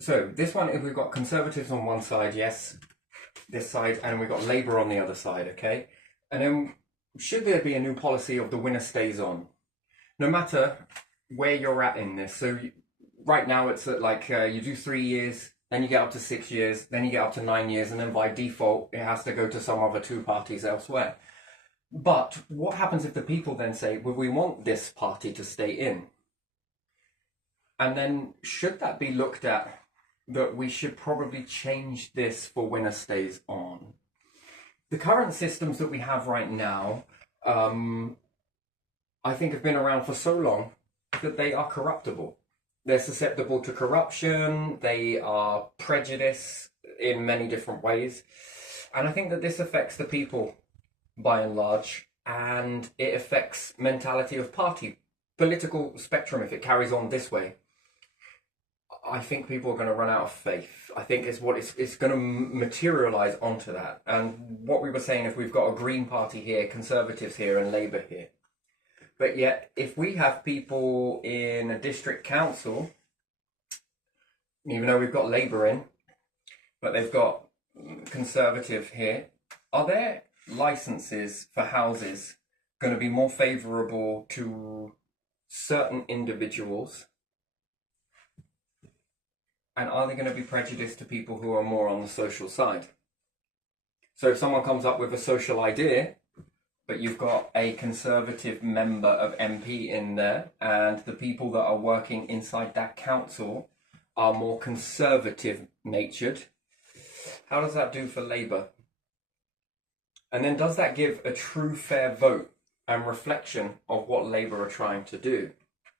So this one, if we've got Conservatives on one side, yes, this side, and we've got Labour on the other side, okay? And then should there be a new policy of the winner stays on? No matter where you're at in this. So right now it's at like you do 3 years, then you get up to 6 years, then you get up to 9 years, and then by default it has to go to some other two parties elsewhere. But what happens if the people then say, well, we want this party to stay in? And then should that be looked at that we should probably change this for winner stays on? The current systems that we have right now, I think have been around for so long that they are corruptible. They're susceptible to corruption, they are prejudiced in many different ways. And I think that this affects the people by and large, and it affects mentality of party, political spectrum if it carries on this way. I think people are going to run out of faith. I think it's going to materialize onto that. And what we were saying is we've got a Green Party here, Conservatives here, and Labour here. But yet, if we have people in a district council, even though we've got Labour in, but they've got Conservative here, are their licenses for houses going to be more favourable to certain individuals? And are they going to be prejudiced to people who are more on the social side? So if someone comes up with a social idea, but you've got a Conservative member of MP in there, and the people that are working inside that council are more conservative natured, how does that do for Labour? And then does that give a true fair vote and reflection of what Labour are trying to do?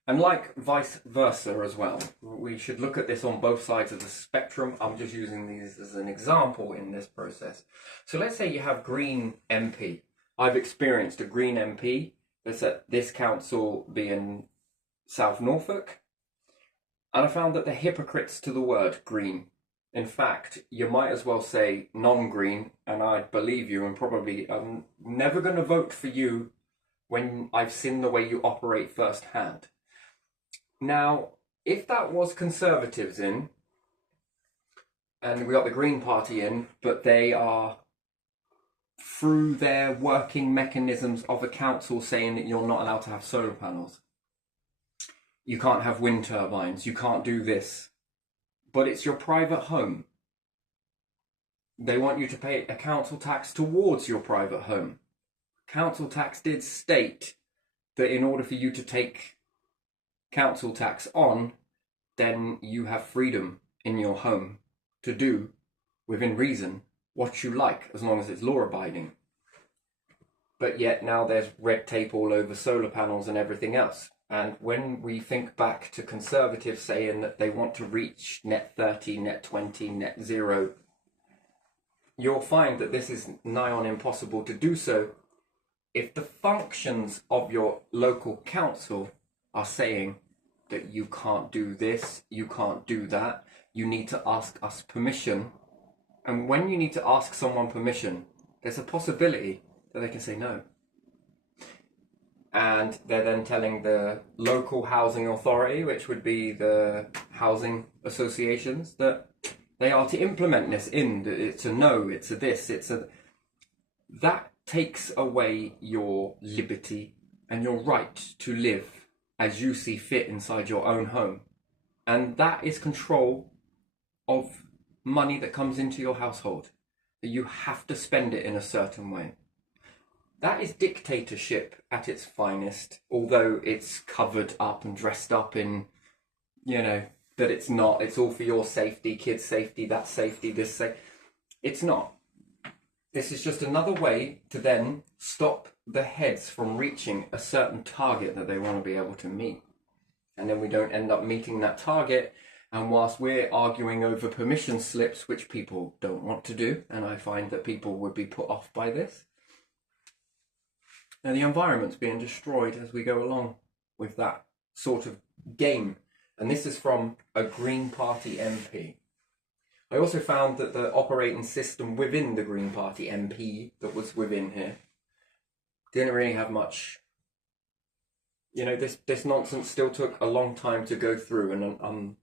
And like vice versa as well. We should look at this on both sides of the spectrum. I'm just using these as an example in this process. So let's say you have Green MP. I've experienced a Green MP that's at this council being South Norfolk. And I found that they're hypocrites to the word green. In fact, you might as well say non-green, and I'd believe you, and probably I'm never going to vote for you when I've seen the way you operate firsthand. Now, if that was Conservatives in, and we got the Green Party in, but they are, through their working mechanisms of a council, saying that you're not allowed to have solar panels, you can't have wind turbines, you can't do this, but it's your private home. They want you to pay a council tax towards your private home. Council tax did state that in order for you to take council tax on, then you have freedom in your home to do, within reason, what you like, as long as it's law abiding. But yet now there's red tape all over solar panels and everything else. And when we think back to Conservatives saying that they want to reach net 30, net 20, net zero, you'll find that this is nigh on impossible to do so if the functions of your local council are saying that you can't do this, you can't do that, you need to ask us permission. And when you need to ask someone permission, there's a possibility that they can say no. And they're then telling the local housing authority, which would be the housing associations, that they are to implement this in, it's a no, it's a this, it's a... That takes away your liberty and your right to live as you see fit inside your own home. And that is control of money that comes into your household. That you have to spend it in a certain way. That is dictatorship at its finest, although it's covered up and dressed up in, that it's not. It's all for your safety, kids' safety, that safety, this safety. It's not. This is just another way to then stop the heads from reaching a certain target that they want to be able to meet. And then we don't end up meeting that target. And whilst we're arguing over permission slips, which people don't want to do, and I find that people would be put off by this, and the environment's being destroyed as we go along with that sort of game. And this is from a Green Party MP. I also found that the operating system within the Green Party MP that was within here didn't really have much. This nonsense still took a long time to go through, and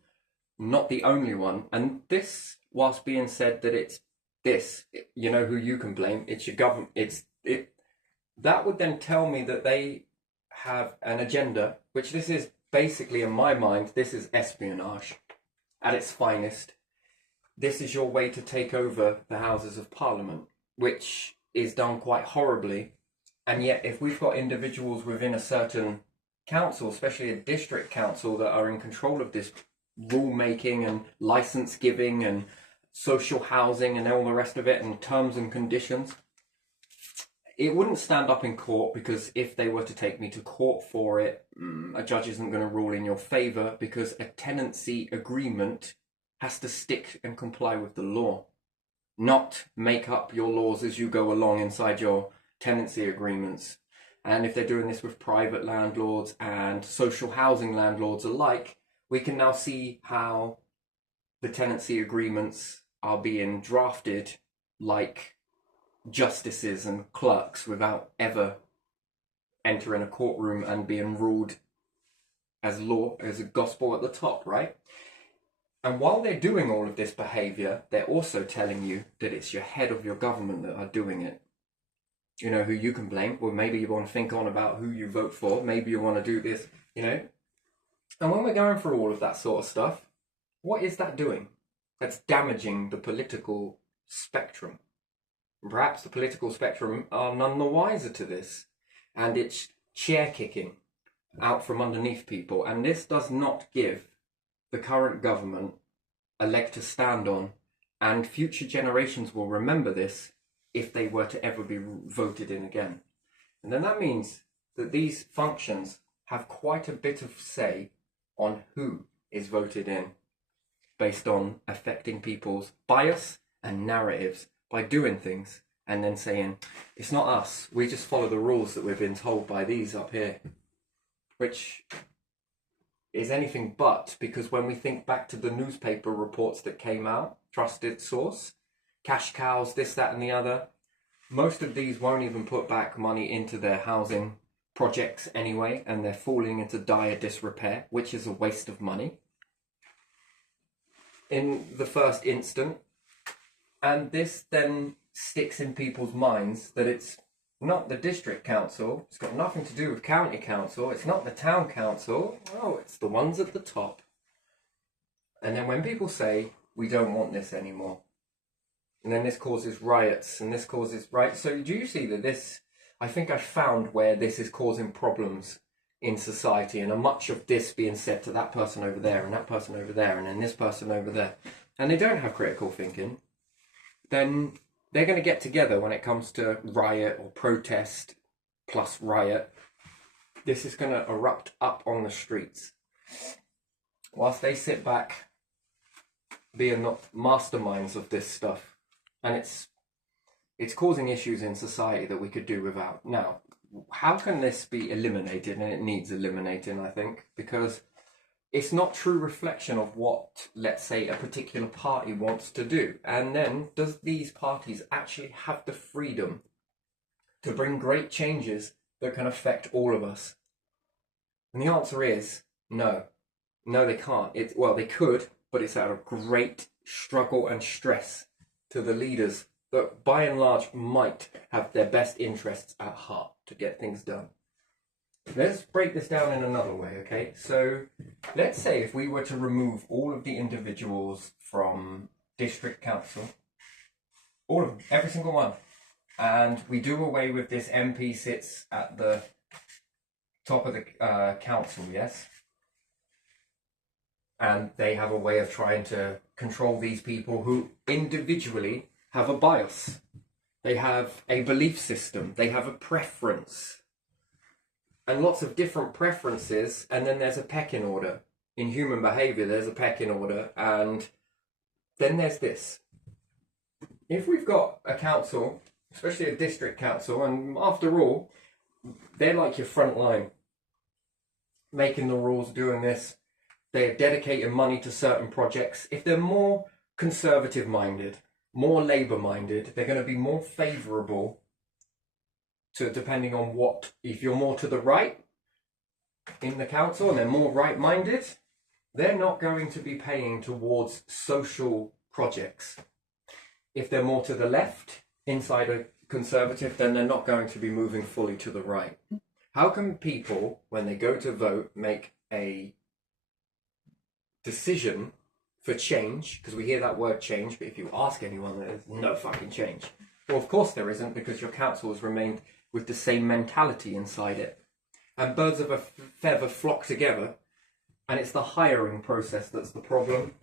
not the only one. And this, whilst being said that it's this, you know who you can blame, it's your government, that would then tell me that they have an agenda, which this is basically, in my mind, this is espionage at its finest. This is your way to take over the Houses of Parliament, which is done quite horribly. And yet, if we've got individuals within a certain council, especially a district council, that are in control of this rule making and license giving and social housing and all the rest of it and terms and conditions, it wouldn't stand up in court, because if they were to take me to court for it, a judge isn't going to rule in your favour, because a tenancy agreement has to stick and comply with the law, not make up your laws as you go along inside your tenancy agreements. And if they're doing this with private landlords and social housing landlords alike, we can now see how the tenancy agreements are being drafted like justices and clerks without ever entering a courtroom and being ruled as law, as a gospel at the top, right? And while they're doing all of this behaviour, they're also telling you that it's your head of your government that are doing it. You know who you can blame. Well, maybe you want to think on about who you vote for. Maybe you want to do this, you know. And when we're going through all of that sort of stuff, what is that doing? That's damaging the political spectrum. And perhaps the political spectrum are none the wiser to this. And it's chair kicking out from underneath people. And this does not give the current government a leg to stand on. And future generations will remember this if they were to ever be voted in again. And then that means that these functions have quite a bit of say on who is voted in, based on affecting people's bias and narratives by doing things and then saying, it's not us, we just follow the rules that we've been told by these up here. Which is anything but, because when we think back to the newspaper reports that came out, trusted source, cash cows, this, that and the other, most of these won't even put back money into their housing projects anyway, and they're falling into dire disrepair, which is a waste of money in the first instant. And this then sticks in people's minds that it's not the district council, it's got nothing to do with county council, it's not the town council, oh, it's the ones at the top. And then when people say, we don't want this anymore, and then this causes riots, and this causes, right? So do you see that this, I think I found where this is causing problems in society, and much of this being said to that person over there, and that person over there, and then this person over there, and they don't have critical thinking, then they're going to get together when it comes to riot or protest plus riot. This is going to erupt up on the streets. Whilst they sit back, being not masterminds of this stuff. And it's causing issues in society that we could do without. Now, how can this be eliminated? And it needs eliminating, I think, because it's not true reflection of what, let's say, a particular party wants to do. And then, does these parties actually have the freedom to bring great changes that can affect all of us? And the answer is no. No, they can't. Well, they could, but it's out of great struggle and stress to the leaders that, by and large, might have their best interests at heart to get things done. Let's break this down in another way, okay? So let's say if we were to remove all of the individuals from district council, all of them, every single one, and we do away with this MP sits at the top of the council, yes? And they have a way of trying to control these people who individually have a bias. They have a belief system. They have a preference. And lots of different preferences, and then there's a pecking order. In human behaviour, there's a pecking order, and then there's this. If we've got a council, especially a district council, and after all, they're like your front line, making the rules, doing this, they're dedicating money to certain projects. If they're more conservative minded, more Labour minded, they're going to be more favourable to, depending on what, if you're more to the right in the council and they're more right minded, they're not going to be paying towards social projects. If they're more to the left, inside a Conservative, then they're not going to be moving fully to the right. How can people, when they go to vote, make a decision for change? Because we hear that word change, but if you ask anyone, there's no fucking change. Well, of course there isn't, because your council has remained with the same mentality inside it. And birds of a feather flock together, and it's the hiring process that's the problem.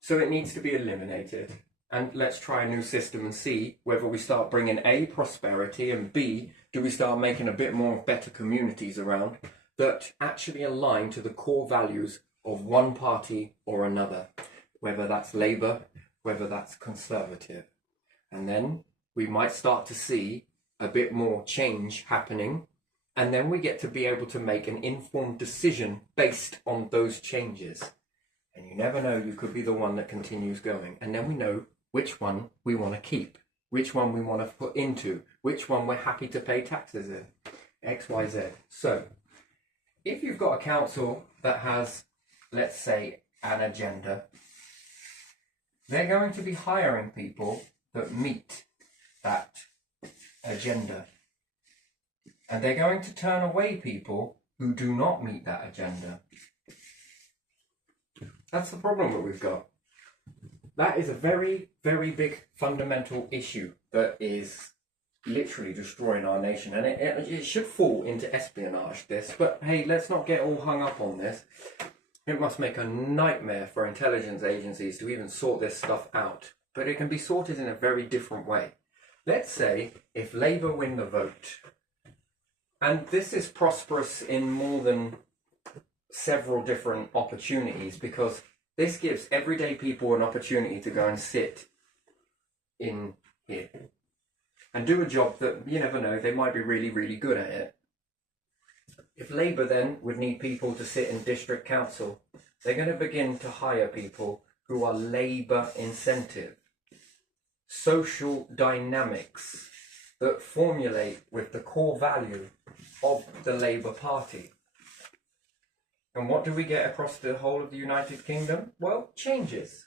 So it needs to be eliminated. And let's try a new system and see whether we start bringing A, prosperity, and B, do we start making a bit more better communities around that actually align to the core values of one party or another, whether that's Labour, whether that's Conservative. And then we might start to see a bit more change happening, and then we get to be able to make an informed decision based on those changes. And you never know, you could be the one that continues going. And then we know which one we want to keep, which one we want to put into, which one we're happy to pay taxes in, X, Y, Z. So if you've got a council that has, let's say, an agenda, they're going to be hiring people that meet that agenda. And they're going to turn away people who do not meet that agenda. That's the problem that we've got. That is a very, very big fundamental issue that is literally destroying our nation. And it should fall into espionage, this. But hey, let's not get all hung up on this. It must make a nightmare for intelligence agencies to even sort this stuff out. But it can be sorted in a very different way. Let's say if Labour win the vote, and this is prosperous in more than several different opportunities, because this gives everyday people an opportunity to go and sit in here and do a job that, you never know, they might be really, really good at it. If Labour then would need people to sit in district council, they're going to begin to hire people who are Labour incentive, social dynamics that formulate with the core value of the Labour Party. And what do we get across the whole of the United Kingdom? Well, changes.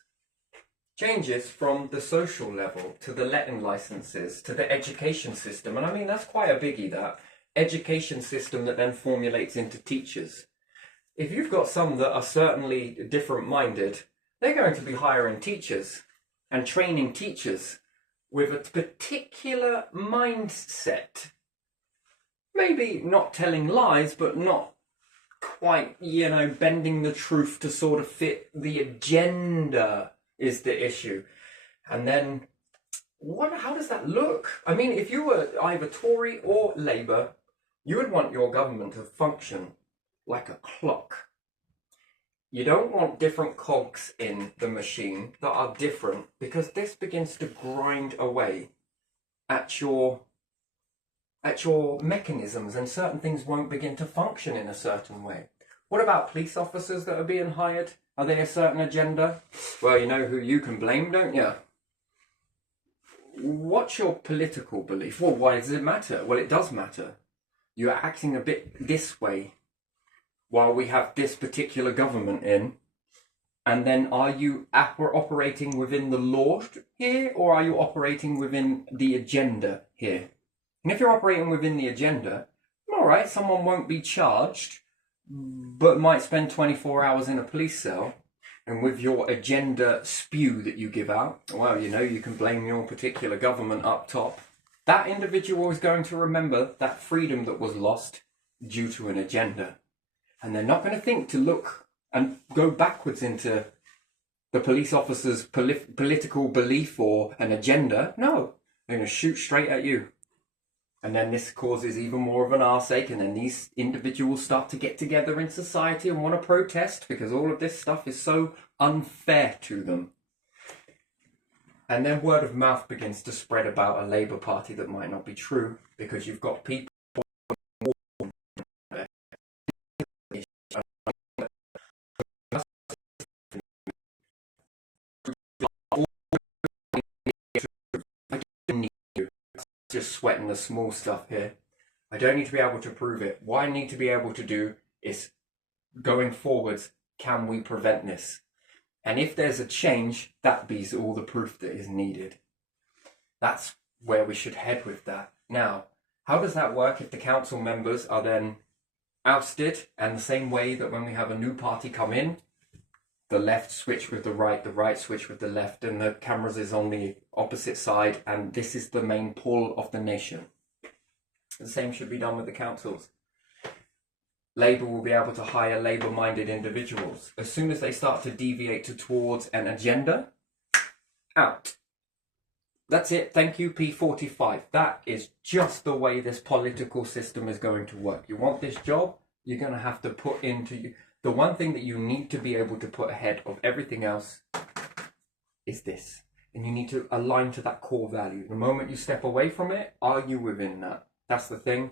Changes from the social level to the letting licenses to the education system. And I mean, that's quite a biggie, that education system that then formulates into teachers. If you've got some that are certainly different-minded, they're going to be hiring teachers and training teachers with a particular mindset. Maybe not telling lies, but not quite, bending the truth to sort of fit the agenda is the issue. And then, how does that look? I mean, if you were either Tory or Labour, you would want your government to function like a clock. You don't want different cogs in the machine that are different, because this begins to grind away at your mechanisms, and certain things won't begin to function in a certain way. What about police officers that are being hired? Are they a certain agenda? Well, you know who you can blame, don't you? What's your political belief? Well, why does it matter? Well, it does matter. You're acting a bit this way while we have this particular government in, and then are you operating within the law here, or are you operating within the agenda here? And if you're operating within the agenda, all right, someone won't be charged, but might spend 24 hours in a police cell. And with your agenda spew that you give out, well, you can blame your particular government up top. That individual is going to remember that freedom that was lost due to an agenda. And they're not going to think to look and go backwards into the police officer's political belief or an agenda. No, they're going to shoot straight at you. And then this causes even more of an arse-ache, and then these individuals start to get together in society and want to protest because all of this stuff is so unfair to them. And then word of mouth begins to spread about a Labour Party that might not be true, because you've got people just sweating the small stuff here. I don't need to be able to prove it. What I need to be able to do is, going forwards, can we prevent this? And if there's a change, that be all the proof that is needed. That's where we should head with that. Now, how does that work if the council members are then ousted, and the same way that when we have a new party come in, the left switch with the right switch with the left, and the cameras is on the opposite side, and this is the main pull of the nation. The same should be done with the councils. Labour will be able to hire Labour-minded individuals. As soon as they start to deviate towards an agenda, out. That's it. Thank you, P45. That is just the way this political system is going to work. You want this job, you're going to have to put into... The one thing that you need to be able to put ahead of everything else is this. And you need to align to that core value. The moment you step away from it, are you within that? That's the thing.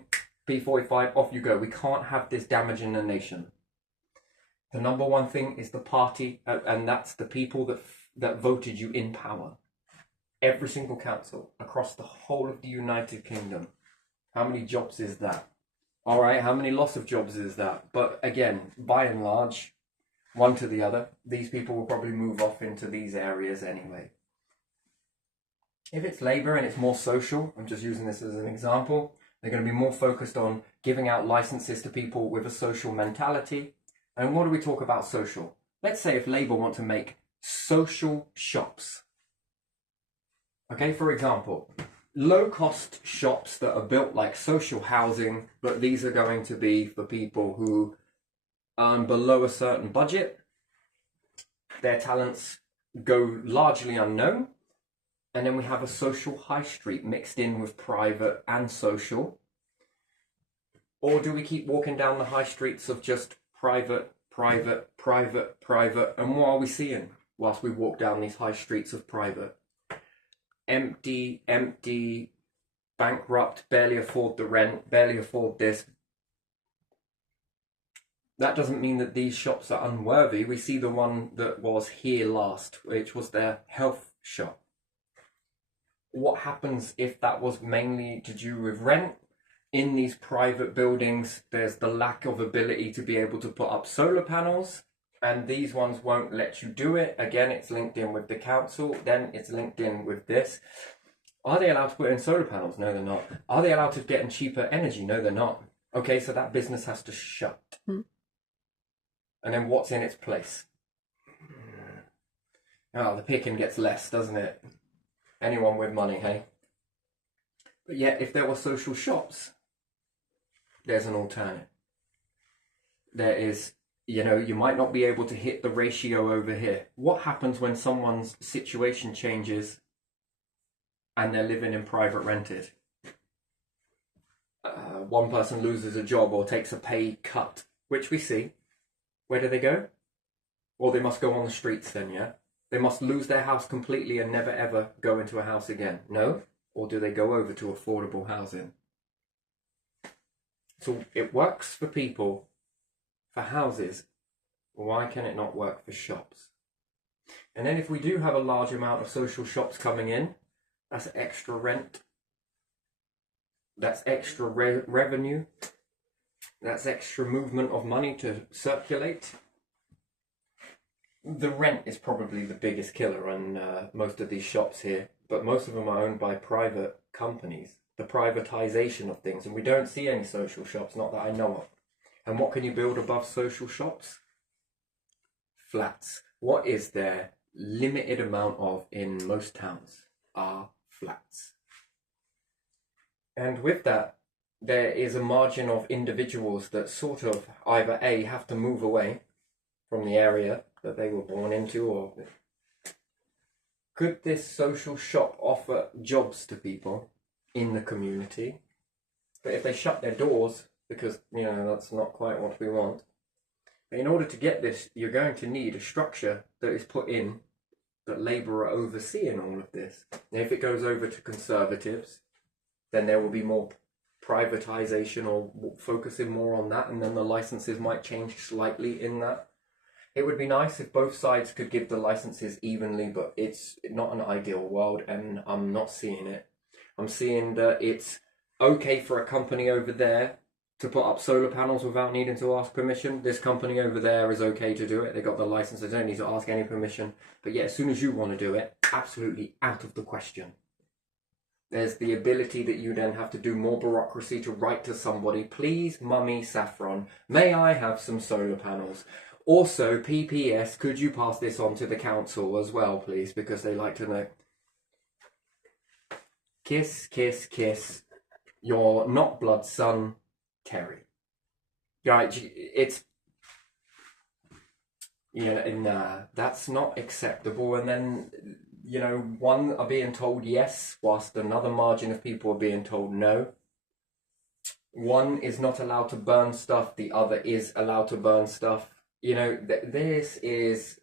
P45, off you go. We can't have this damaging the nation. The number one thing is the party, and that's the people that voted you in power. Every single council across the whole of the United Kingdom. How many jobs is that? All right, how many loss of jobs is that? But again, by and large, one to the other, these people will probably move off into these areas anyway. If it's Labour and it's more social, I'm just using this as an example, they're going to be more focused on giving out licenses to people with a social mentality. And what do we talk about social? Let's say if Labour want to make social shops. Okay, for example, low-cost shops that are built like social housing, but these are going to be for people who earn below a certain budget. Their talents go largely unknown. And then we have a social high street mixed in with private and social. Or do we keep walking down the high streets of just private, private, private, private? And what are we seeing whilst we walk down these high streets of private? Empty, empty, bankrupt, barely afford the rent, barely afford this. That doesn't mean that these shops are unworthy. We see the one that was here last, which was their health shop. What happens if that was mainly to do with rent? In these private buildings, there's the lack of ability to be able to put up solar panels, and these ones won't let you do it. Again, it's linked in with the council, then it's linked in with this. Are they allowed to put in solar panels? No, they're not. Are they allowed to get in cheaper energy? No, they're not. Okay, so that business has to shut. And then what's in its place? Oh, the picking gets less, doesn't it? Anyone with money, hey? But yet, if there were social shops, there's an alternative. There is, you might not be able to hit the ratio over here. What happens when someone's situation changes and they're living in private rented? One person loses a job or takes a pay cut, which we see. Where do they go? Well, they must go on the streets then, yeah? They must lose their house completely and never ever go into a house again. No? Or do they go over to affordable housing? So it works for people, for houses. Why can it not work for shops? And then if we do have a large amount of social shops coming in, that's extra rent. That's extra revenue. That's extra movement of money to circulate. The rent is probably the biggest killer on most of these shops here, but most of them are owned by private companies. The privatization of things, and we don't see any social shops, not that I know of. And what can you build above social shops? Flats. What is there limited amount of in most towns are flats. And with that, there is a margin of individuals that sort of either A, have to move away from the area that they were born into, or could this social shop offer jobs to people in the community? But if they shut their doors, because, that's not quite what we want. But in order to get this, you're going to need a structure that is put in that Labour are overseeing all of this. And if it goes over to Conservatives, then there will be more privatisation or focusing more on that, and then the licenses might change slightly in that. It would be nice if both sides could give the licenses evenly, but it's not an ideal world, and I'm not seeing it. I'm seeing that it's okay for a company over there to put up solar panels without needing to ask permission. This company over there is okay to do it. They got the license. They don't need to ask any permission. But yeah, as soon as you want to do it, absolutely out of the question. There's the ability that you then have to do more bureaucracy to write to somebody, please, Mummy Saffron, may I have some solar panels? Also, PPS, could you pass this on to the council as well, please? Because they like to know. Kiss, kiss, kiss. Your not blood son, Terry. Right, it's... Yeah, nah, that's not acceptable. And then, you know, one are being told yes, whilst another margin of people are being told no. One is not allowed to burn stuff, the other is allowed to burn stuff. You know, this is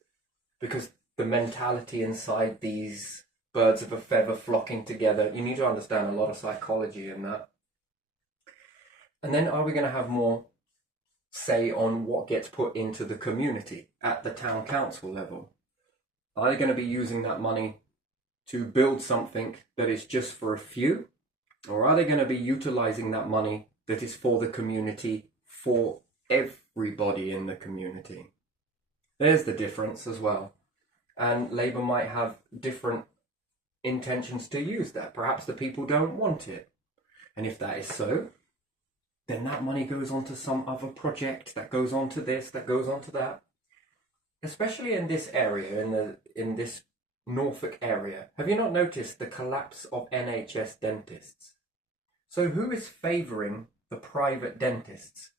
because the mentality inside these birds of a feather flocking together, you need to understand a lot of psychology in that. And then are we going to have more say on what gets put into the community at the town council level? Are they going to be using that money to build something that is just for a few? Or are they going to be utilising that money that is for the community, for everybody in the community? There's the difference as well. And Labour might have different intentions to use that. Perhaps the people don't want it. And if that is so, then that money goes on to some other project, that goes on to this, that goes on to that. Especially in this area, in this Norfolk area. Have you not noticed the collapse of NHS dentists? So who is favouring the private dentists?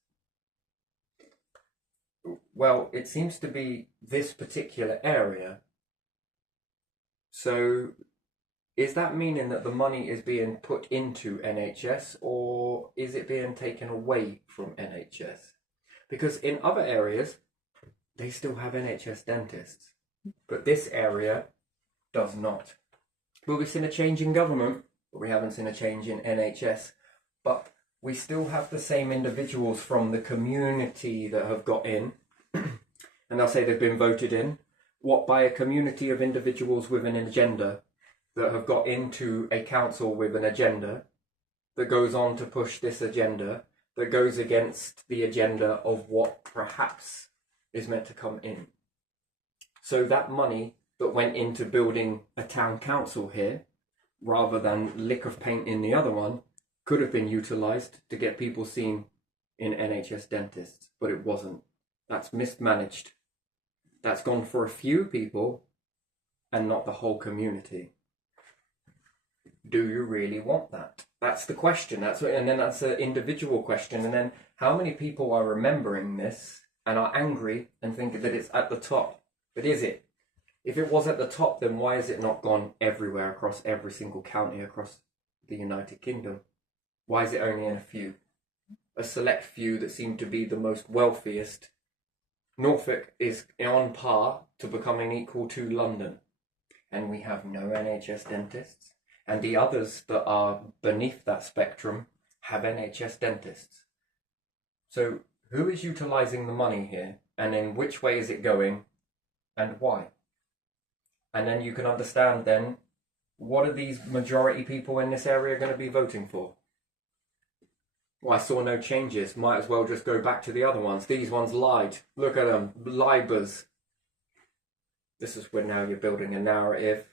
Well, it seems to be this particular area. So is that meaning that the money is being put into NHS, or is it being taken away from NHS? Because in other areas, they still have NHS dentists, but this area does not. Well, we've seen a change in government, but we haven't seen a change in NHS. But we still have the same individuals from the community that have got in, and they'll say they've been voted in. What, by a community of individuals with an agenda that have got into a council with an agenda that goes on to push this agenda that goes against the agenda of what perhaps is meant to come in. So that money that went into building a town council here, rather than lick of paint in the other one, could have been utilised to get people seen in NHS dentists, but it wasn't. That's mismanaged. That's gone for a few people and not the whole community. Do you really want that? That's the question. And then that's an individual question. And then how many people are remembering this and are angry and think that it's at the top? But is it? If it was at the top, then why has it not gone everywhere across every single county across the United Kingdom? Why is it only in a few? A select few that seem to be the most wealthiest. Norfolk is on par to becoming equal to London. And we have no NHS dentists. And the others that are beneath that spectrum have NHS dentists. So who is utilising the money here? And in which way is it going? And why? And then you can understand then, what are these majority people in this area going to be voting for? Well, I saw no changes. Might as well just go back to the other ones. These ones lied. Look at them. Libers. This is where now you're building a narrative.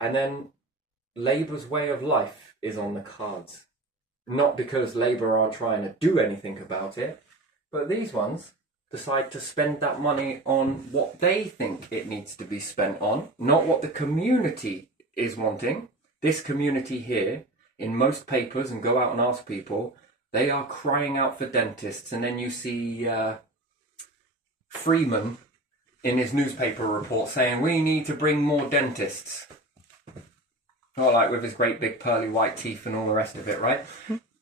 And then Labour's way of life is on the cards. Not because Labour aren't trying to do anything about it, but these ones decide to spend that money on what they think it needs to be spent on, not what the community is wanting. This community here, in most papers, and go out and ask people, they are crying out for dentists. And then you see Freeman in his newspaper report saying, we need to bring more dentists. Well, like with his great big pearly white teeth and all the rest of it, right?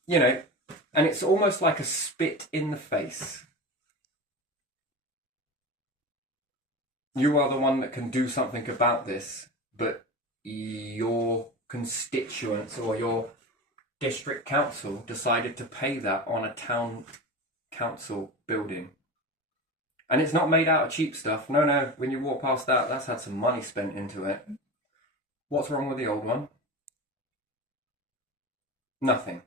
You know, and it's almost like a spit in the face. You are the one that can do something about this, but your constituents or your district council decided to pay that on a town council building. And it's not made out of cheap stuff. No, when you walk past that, that's had some money spent into it. What's wrong with the old one? Nothing.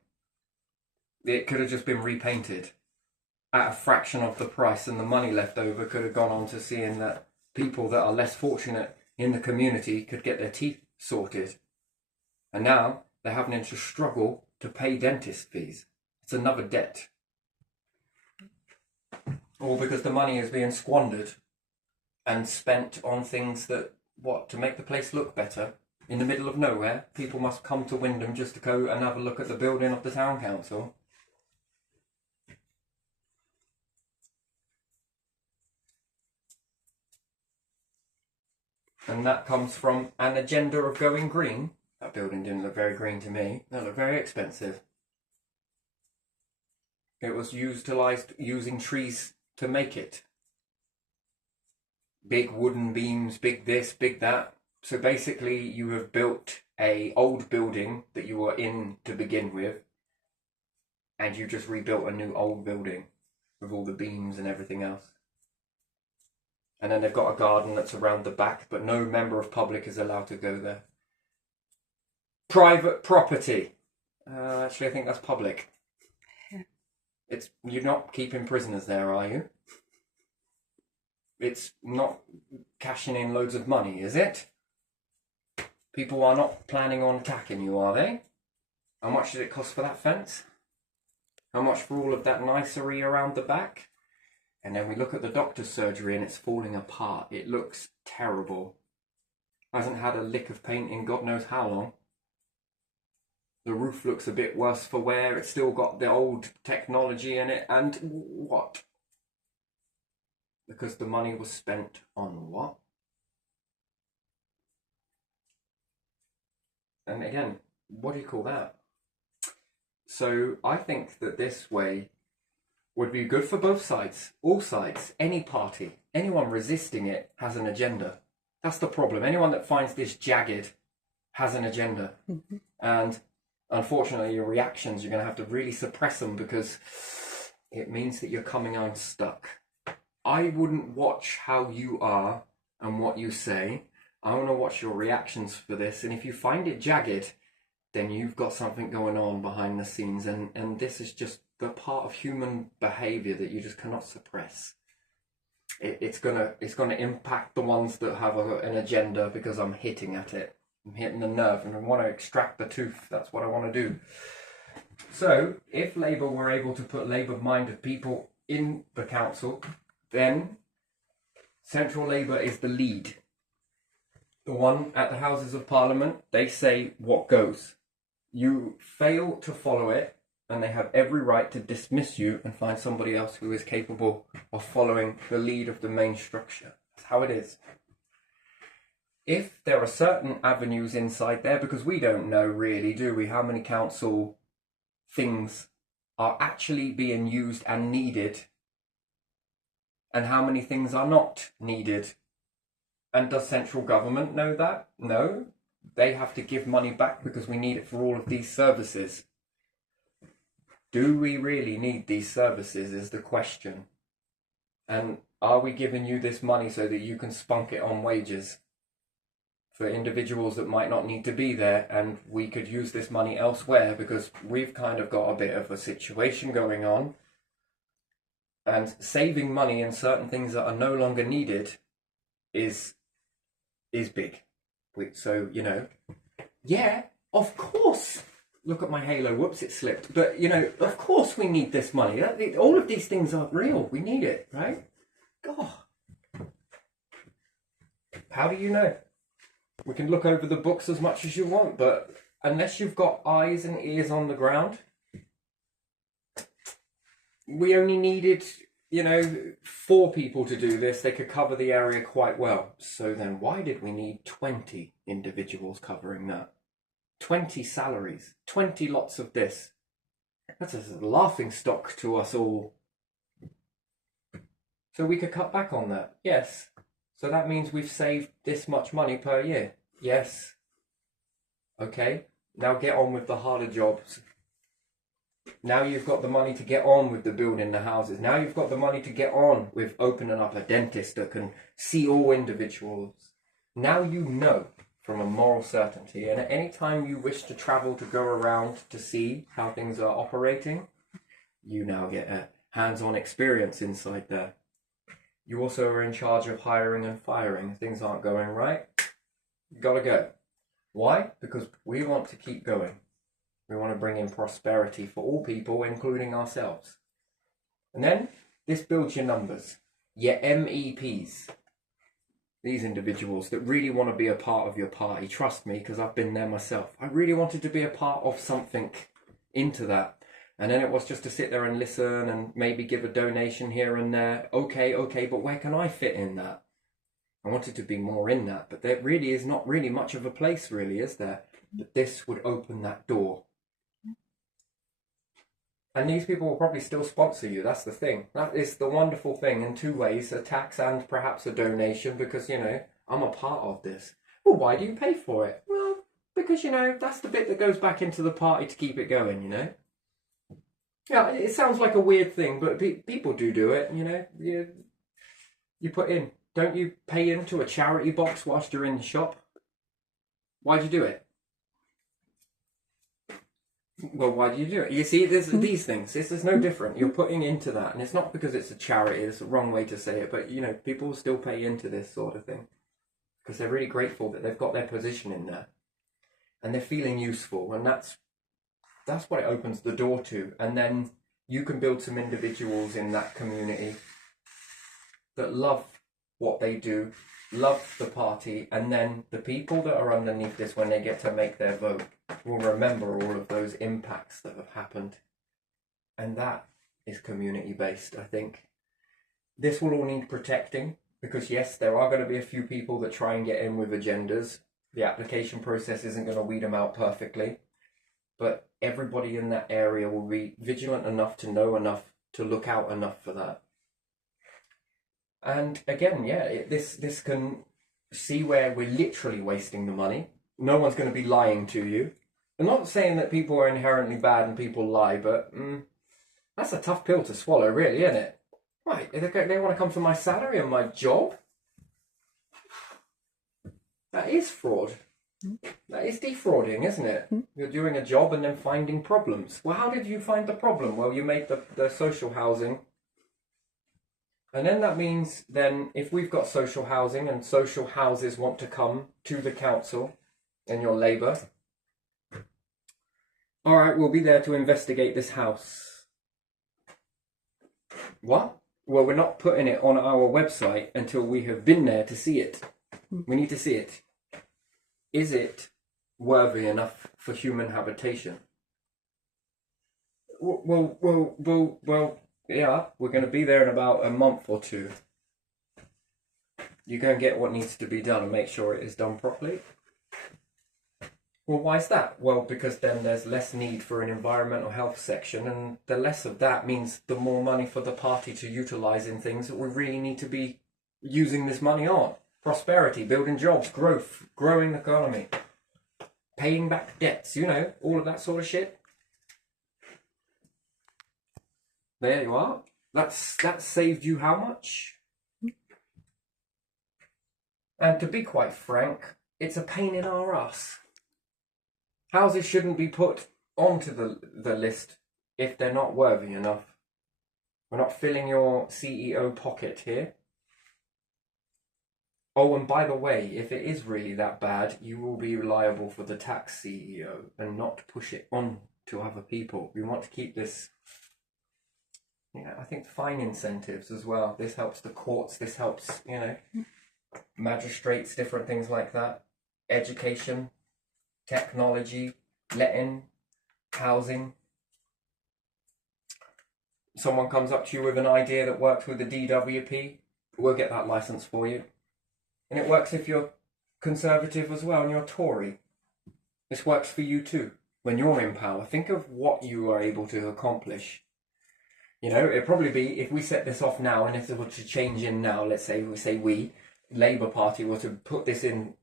It could have just been repainted at a fraction of the price, and the money left over could have gone on to seeing that people that are less fortunate in the community could get their teeth sorted. And now they're having to struggle to pay dentist fees. It's another debt. All because the money is being squandered and spent on things that, to make the place look better. In the middle of nowhere, people must come to Wyndham just to go and have a look at the building of the town council. And that comes from an agenda of going green. That building didn't look very green to me. That looked very expensive. It was utilised using trees to make it. Big wooden beams, big this, big that. So basically you have built a old building that you were in to begin with, and you just rebuilt a new old building with all the beams and everything else. And then they've got a garden that's around the back, but no member of public is allowed to go there. Private property. Actually, I think that's public. You're not keeping prisoners there, are you? It's not cashing in loads of money, is it? People are not planning on attacking you, are they? How much did it cost for that fence? How much for all of that nicery around the back? And then we look at the doctor's surgery and it's falling apart. It looks terrible. Hasn't had a lick of paint in God knows how long. The roof looks a bit worse for wear. It's still got the old technology in it. And what? Because the money was spent on what? And again, what do you call that? So I think that this way would be good for both sides, all sides, any party. Anyone resisting it has an agenda. That's the problem. Anyone that finds this jagged has an agenda. Mm-hmm. And unfortunately, your reactions, you're going to have to really suppress them because it means that you're coming unstuck. I wouldn't watch how you are and what you say. I want to watch your reactions for this. And if you find it jagged, then you've got something going on behind the scenes. And this is just the part of human behavior that you just cannot suppress. It's gonna impact the ones that have an agenda because I'm hitting at it. I'm hitting the nerve and I want to extract the tooth. That's what I want to do. So if Labour were able to put Labour-minded people in the council, then Central Labour is the lead. The one at the Houses of Parliament, they say what goes. You fail to follow it, and they have every right to dismiss you and find somebody else who is capable of following the lead of the main structure. That's how it is. If there are certain avenues inside there, because we don't know really, do we, how many council things are actually being used and needed, and how many things are not needed. And does central government know that? No. They have to give money back because we need it for all of these services. Do we really need these services is the question. And are we giving you this money so that you can spunk it on wages for individuals that might not need to be there, and we could use this money elsewhere because we've kind of got a bit of a situation going on, and saving money in certain things that are no longer needed is big. So, yeah, of course. Look at my halo. Whoops, it slipped. But, of course we need this money. All of these things aren't real. We need it, right? God. How do you know? We can look over the books as much as you want, but unless you've got eyes and ears on the ground, we only needed, 4 people to do this. They could cover the area quite well. So then why did we need 20 individuals covering that? 20 salaries, 20 lots of this. That's a laughing stock to us all. So we could cut back on that, yes. So that means we've saved this much money per year. Yes. Okay, now get on with the harder jobs. Now you've got the money to get on with the building the houses. Now you've got the money to get on with opening up a dentist that can see all individuals. Now you know from a moral certainty. And at any time you wish to travel to go around to see how things are operating, You now get a hands-on experience inside there. You also are in charge of hiring and firing. If things aren't going right, you gotta go. Why? Because we want to keep going. We want to bring in prosperity for all people, including ourselves. And then this builds your numbers, your MEPs. These individuals that really want to be a part of your party. Trust me, because I've been there myself. I really wanted to be a part of something into that. And then it was just to sit there and listen and maybe give a donation here and there. Okay, but where can I fit in that? I wanted to be more in that, but there really is not really much of a place, really, is there? But this would open that door. And these people will probably still sponsor you. That's the thing. That is the wonderful thing in two ways, a tax and perhaps a donation, because, you know, I'm a part of this. Well, why do you pay for it? Well, because, you know, that's the bit that goes back into the party to keep it going, you know? Yeah, it sounds like a weird thing, but people do it, you know? You put in. Don't you pay into a charity box whilst you're in the shop? Why do you do it? Well, why do you do it? You see, there's these things. This is no different. You're putting into that, and it's not because it's a charity. It's the wrong way to say it, but you know, people still pay into this sort of thing because they're really grateful that they've got their position in there, and they're feeling useful, and that's what it opens the door to. And then you can build some individuals in that community that love what they do, love the party, and then the people that are underneath this, when they get to make their vote, will remember all of those impacts that have happened. And that is community based, I think. This will all need protecting because yes, there are going to be a few people that try and get in with agendas. The application process isn't going to weed them out perfectly, but everybody in that area will be vigilant enough to know enough to look out enough for that. And again, yeah, this can see where we're literally wasting the money. No one's going to be lying to you. I'm not saying that people are inherently bad and people lie, but that's a tough pill to swallow, really, isn't it? Right, they want to come for my salary and my job? That is fraud. That is defrauding, isn't it? You're doing a job and then finding problems. Well, how did you find the problem? Well, you made the social housing. And then that means then if we've got social housing and social houses want to come to the council and your Labour, all right, we'll be there to investigate this house. What? Well, we're not putting it on our website until we have been there to see it. We need to see it. Is it worthy enough for human habitation? Well, yeah, we're going to be there in about a month or two. You go and get what needs to be done and make sure it is done properly. Well, why is that? Well, because then there's less need for an environmental health section, and the less of that means the more money for the party to utilise in things that we really need to be using this money on. Prosperity, building jobs, growth, growing the economy, paying back debts, you know, all of that sort of shit. There you are. That saved you how much? And to be quite frank, it's a pain in our ass. Houses shouldn't be put onto the list if they're not worthy enough. We're not filling your CEO pocket here. Oh, and by the way, if it is really that bad, you will be liable for the tax CEO and not push it on to other people. We want to keep this, you know, I think fine incentives as well. This helps the courts, this helps, you know, magistrates, different things like that. Education, technology, letting, housing. Someone comes up to you with an idea that works with the DWP, we'll get that license for you. And it works if you're Conservative as well and you're Tory. This works for you too. When you're in power, think of what you are able to accomplish. You know, it'd probably be, if we set this off now and if it were to change in now, let's say we, Labour Party, were to put this in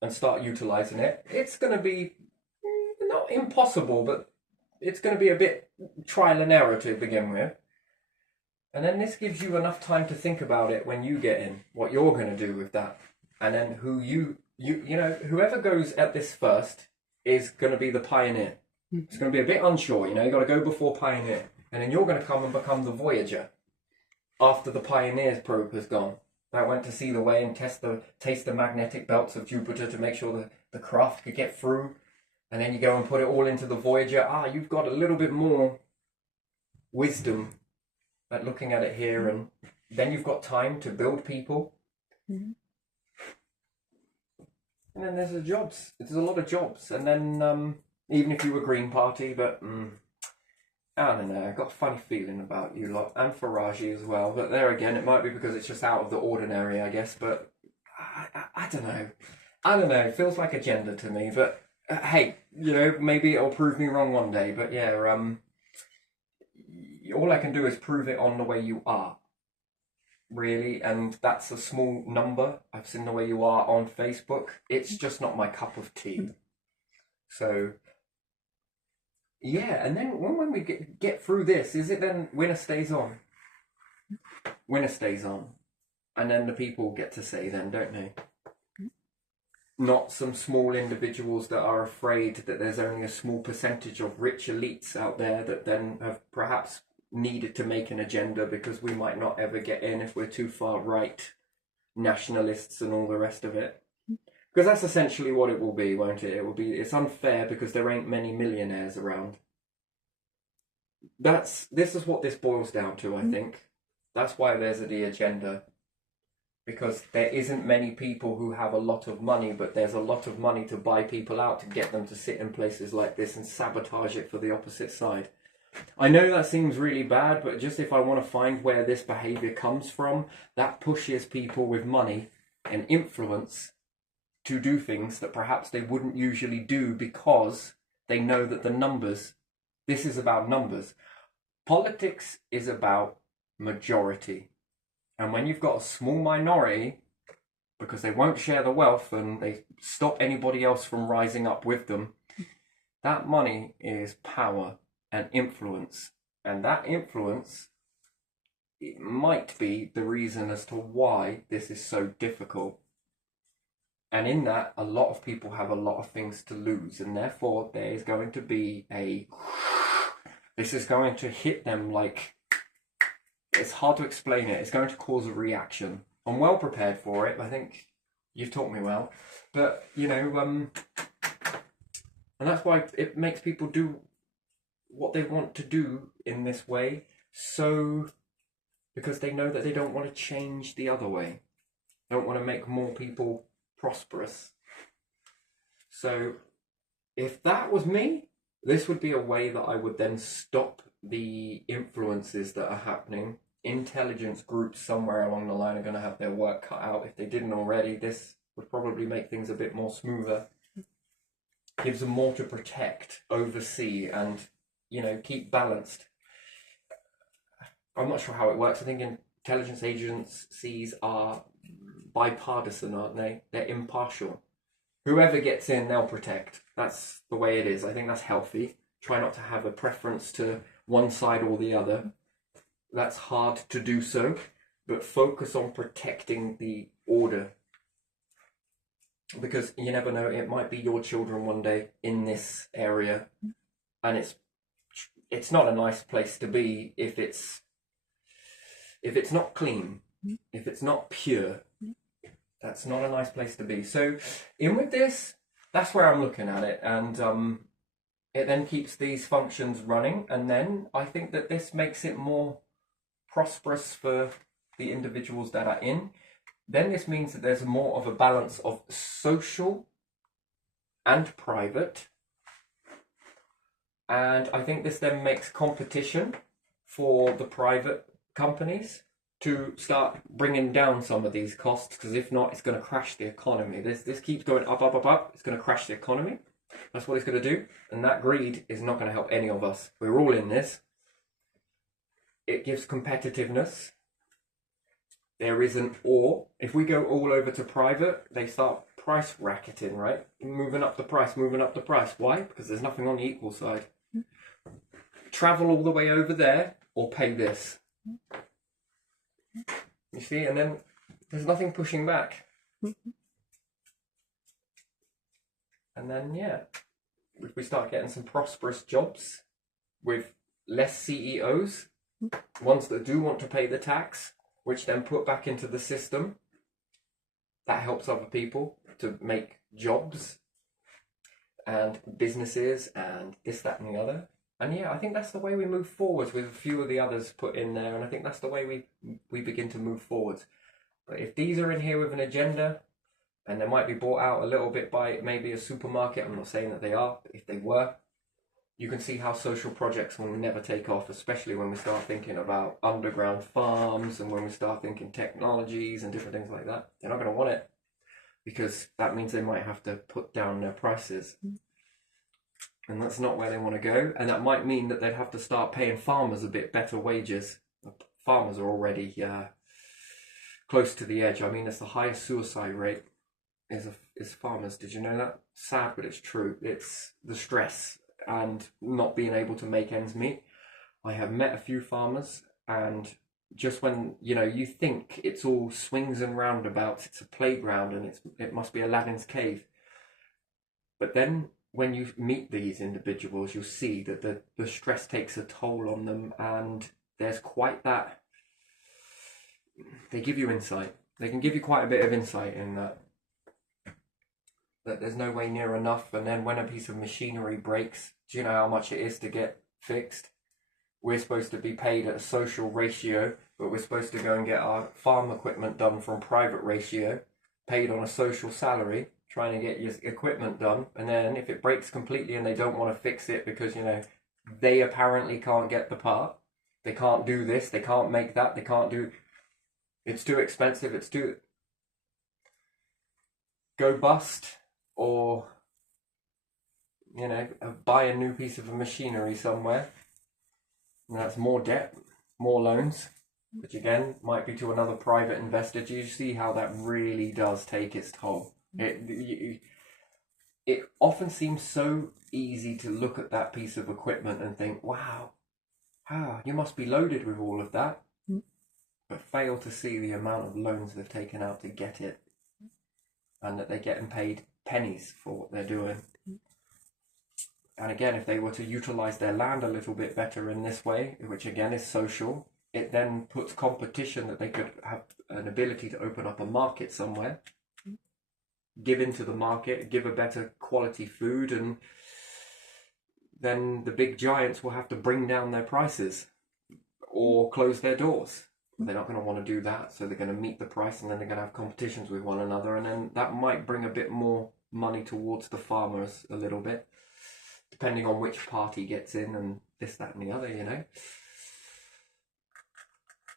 and start utilising it, it's going to be not impossible, but it's going to be a bit trial and error to begin with. And then this gives you enough time to think about it when you get in, what you're going to do with that. And then who you know, whoever goes at this first is going to be the pioneer. It's going to be a bit unsure, you know, you got to go before pioneer. And then you're going to come and become the Voyager after the Pioneers probe has gone. That went to see the way and taste the magnetic belts of Jupiter to make sure that the craft could get through. And then you go and put it all into the Voyager. You've got a little bit more wisdom at looking at it here, and then you've got time to build people. Mm-hmm. And then there's the jobs. There's a lot of jobs. And then even if you were Green Party, but I don't know, I've got a funny feeling about you lot, and Faraji as well. But there again, it might be because it's just out of the ordinary, I guess. But I don't know. I don't know. It feels like agenda to me. But hey, maybe it'll prove me wrong one day. But yeah, all I can do is prove it on the way you are, really. And that's a small number. I've seen the way you are on Facebook. It's just not my cup of tea. So yeah, and then when we get through this, is it then winner stays on? Winner stays on. And then the people get to say then, don't they? Not some small individuals that are afraid that there's only a small percentage of rich elites out there that then have perhaps needed to make an agenda because we might not ever get in if we're too far right, nationalists and all the rest of it. Because that's essentially what it will be, won't it? It's unfair because there ain't many millionaires around. This is what this boils down to, I think. That's why there's the agenda. Because there isn't many people who have a lot of money, but there's a lot of money to buy people out to get them to sit in places like this and sabotage it for the opposite side. I know that seems really bad, but just if I want to find where this behaviour comes from, that pushes people with money and influence to do things that perhaps they wouldn't usually do because they know that the numbers, this is about numbers. Politics is about majority. And when you've got a small minority, because they won't share the wealth and they stop anybody else from rising up with them, that money is power and influence. And that influence, it might be the reason as to why this is so difficult. And in that, a lot of people have a lot of things to lose. And therefore, there is going to be this is going to hit them like, it's hard to explain it. It's going to cause a reaction. I'm well prepared for it. I think you've taught me well. But, and that's why it makes people do what they want to do in this way. So, because they know that they don't want to change the other way. They don't want to make more people prosperous. So if that was me, this would be a way that I would then stop the influences that are happening. Intelligence groups somewhere along the line are going to have their work cut out. If they didn't already, this would probably make things a bit more smoother. Gives them more to protect, oversee, and keep balanced. I'm not sure how it works. I think intelligence agencies are bipartisan, aren't they? They're impartial. Whoever gets in, they'll protect. That's the way it is. I think that's healthy. Try not to have a preference to one side or the other. That's hard to do so, but focus on protecting the order. Because you never know, it might be your children one day in this area, and it's not a nice place to be if it's not clean, if it's not pure. That's not a nice place to be. So in with this, that's where I'm looking at it. And it then keeps these functions running. And then I think that this makes it more prosperous for the individuals that are in. Then this means that there's more of a balance of social and private. And I think this then makes competition for the private companies to start bringing down some of these costs, because if not, it's going to crash the economy. This keeps going up, up, up, up. It's going to crash the economy. That's what it's going to do. And that greed is not going to help any of us. We're all in this. It gives competitiveness. There is an or. If we go all over to private, they start price racketing, right? Moving up the price, moving up the price. Why? Because there's nothing on the equal side. Travel all the way over there or pay this. You see, and then there's nothing pushing back. And then, if we start getting some prosperous jobs with less CEOs, ones that do want to pay the tax, which then put back into the system. That helps other people to make jobs and businesses and this, that, and the other. And yeah, I think that's the way we move forwards with a few of the others put in there. And I think that's the way we begin to move forwards. But if these are in here with an agenda, and they might be bought out a little bit by maybe a supermarket, I'm not saying that they are, but if they were, you can see how social projects will never take off, especially when we start thinking about underground farms and when we start thinking technologies and different things like that. They're not going to want it, because that means they might have to put down their prices. And that's not where they want to go. And that might mean that they'd have to start paying farmers a bit better wages. Farmers are already close to the edge. I mean, it's the highest suicide rate is farmers. Did you know that? Sad, but it's true. It's the stress and not being able to make ends meet. I have met a few farmers, and just when you think it's all swings and roundabouts, it's a playground and it must be Aladdin's cave, but then when you meet these individuals, you'll see that the stress takes a toll on them, and there's quite that. They give you insight. They can give you quite a bit of insight in that there's no way near enough. And then when a piece of machinery breaks, do you know how much it is to get fixed? We're supposed to be paid at a social ratio, but we're supposed to go and get our farm equipment done from private ratio, paid on a social salary, trying to get your equipment done. And then if it breaks completely and they don't want to fix it because, they apparently can't get the part, they can't do this, they can't make that, they can't do, it's too expensive, it's too, go bust, or, buy a new piece of machinery somewhere. And that's more debt, more loans, which again might be to another private investor. Do you see how that really does take its toll? It often seems so easy to look at that piece of equipment and think, wow, you must be loaded with all of that, but fail to see the amount of loans they've taken out to get it, and that they're getting paid pennies for what they're doing. And again, if they were to utilize their land a little bit better in this way, which again is social, it then puts competition, that they could have an ability to open up a market somewhere, give into the market, give a better quality food, and then the big giants will have to bring down their prices or close their doors. They're not going to want to do that, so they're going to meet the price, and then they're going to have competitions with one another, and then that might bring a bit more money towards the farmers a little bit, depending on which party gets in and this, that, and the other,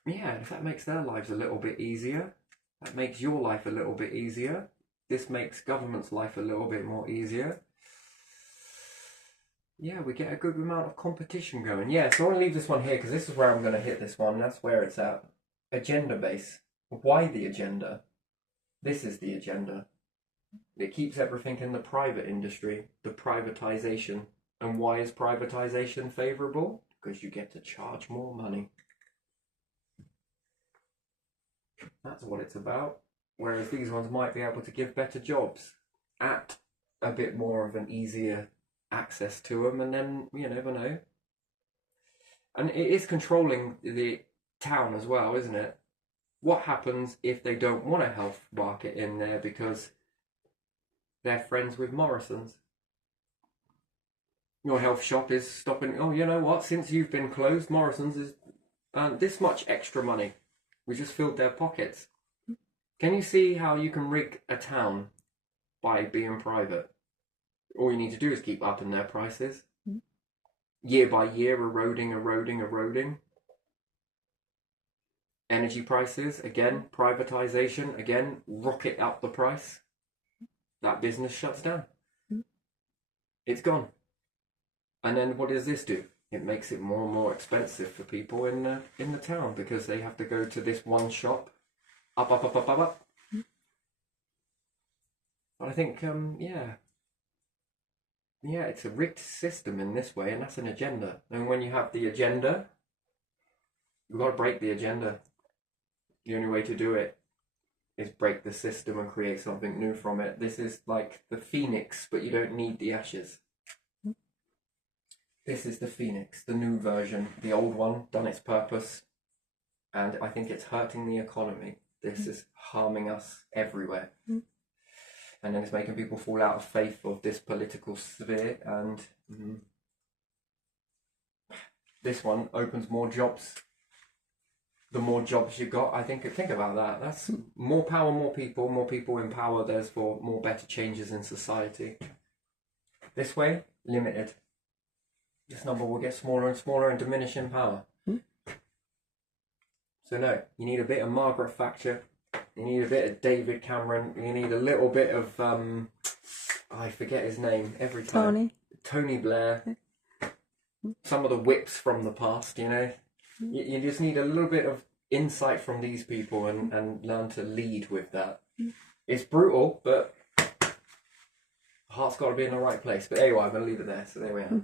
Yeah, if that makes their lives a little bit easier, that makes your life a little bit easier. This makes government's life a little bit more easier. Yeah, we get a good amount of competition going. Yeah, so I want to leave this one here because this is where I'm going to hit this one. That's where it's at. Agenda base. Why the agenda? This is the agenda. It keeps everything in the private industry, the privatization. And why is privatization favourable? Because you get to charge more money. That's what it's about. Whereas these ones might be able to give better jobs at a bit more of an easier access to them, and then you never know. And it is controlling the town as well, isn't it? What happens if they don't want a health market in there because they're friends with Morrison's? Your health shop is stopping. Oh, you know what? Since you've been closed, Morrison's is this much extra money. We just filled their pockets. Can you see how you can rig a town by being private? All you need to do is keep upping their prices. Year by year, eroding. Energy prices, again, privatization, again, rocket up the price. That business shuts down. It's gone. And then what does this do? It makes it more and more expensive for people in the town because they have to go to this one shop. Up. But I think, yeah, it's a rigged system in this way, and that's an agenda. And when you have the agenda, you've got to break the agenda. The only way to do it is break the system and create something new from it. This is like the phoenix, but you don't need the ashes. This is the Phoenix, the new version. The old one done its purpose, and I think it's hurting the economy. This is harming us everywhere. And then it's making people fall out of faith of this political sphere, and this one opens more jobs. The more jobs you got, I think about that. That's more power, more people in power, therefore more better changes in society. This way, limited. This number will get smaller and smaller and diminish in power. So no, you need a bit of Margaret Thatcher, you need a bit of David Cameron, you need a little bit of, I forget his name every time. Tony Blair. Some of the whips from the past, you know. You just need a little bit of insight from these people and learn to lead with that. It's brutal, but the heart's got to be in the right place. But anyway, I'm going to leave it there. So there we are.